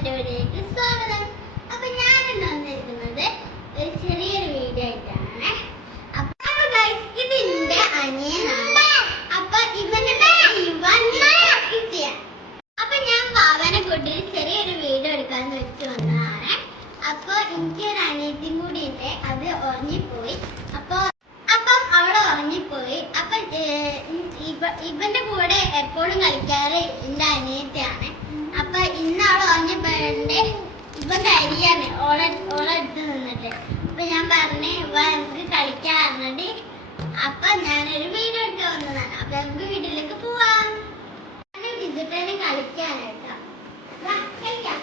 എൻ്റെ വീഡിയോയിലേക്ക് സ്വാഗതം. അപ്പൊ ഞാനിന്ന് വന്നിരിക്കുന്നത് ഒരു ചെറിയൊരു വീഡിയോ ആയിട്ടാണ്. അപ്പൊ ഗൈസ്, ഇതിന്റെ അനിയനാണ്. അപ്പൊ ഇവന്റെ അപ്പൊ ഞാൻ വാവനെ കൊണ്ട് ചെറിയൊരു വീഡിയോ എടുക്കാന്ന് വെച്ച് വന്നതാണ്. അപ്പൊ എനിക്കൊരു അനിയത്തിയും കൂടി ഉണ്ട്, അത് ഉറങ്ങിപ്പോയി. അപ്പം അവള് ഉറങ്ങിപ്പോയി. അപ്പൊ ഇവന്റെ കൂടെ എപ്പോഴും കളിക്കാറ് എന്റെ അനിയത്തിയാണ്. അപ്പൊ ഇന്ന് അവൾ ഉറങ്ങിപ്പോയതുകൊണ്ട് ഇവന്റെ അരിയാണ് ഓളെടുത്ത് നിന്നിട്ട്. അപ്പൊ ഞാൻ പറഞ്ഞ് നമുക്ക് കളിക്കാൻ പറഞ്ഞിട്ട് അപ്പൊ ഞാനൊരു വീഡിയോ എടുക്കാൻ വന്നതാണ്. അപ്പൊ നമുക്ക് വീട്ടിലേക്ക് പോവാം. വിജിട്ടനെ കളിക്കാനായിട്ടോ കളിക്കാം.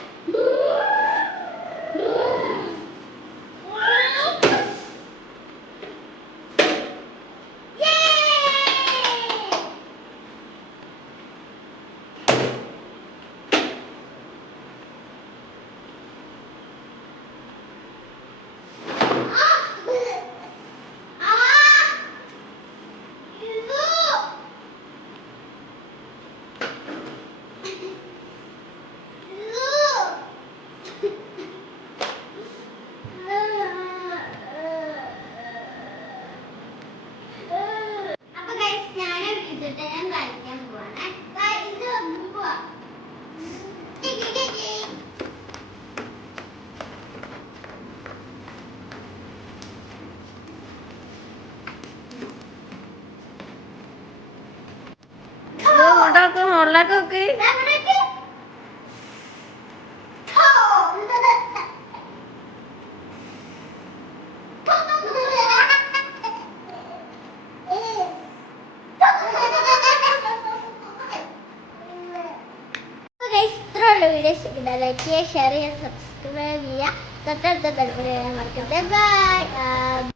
വീഡിയോ ഇഷ്ടപ്പെട്ടാൽ ലൈക്ക് ചെയ്യുക, ഷെയർ ചെയ്യുക, സബ്സ്ക്രൈബ് ചെയ്യുക. തൊട്ടടുത്ത തലമുറ മറക്കരുത്. ബൈ.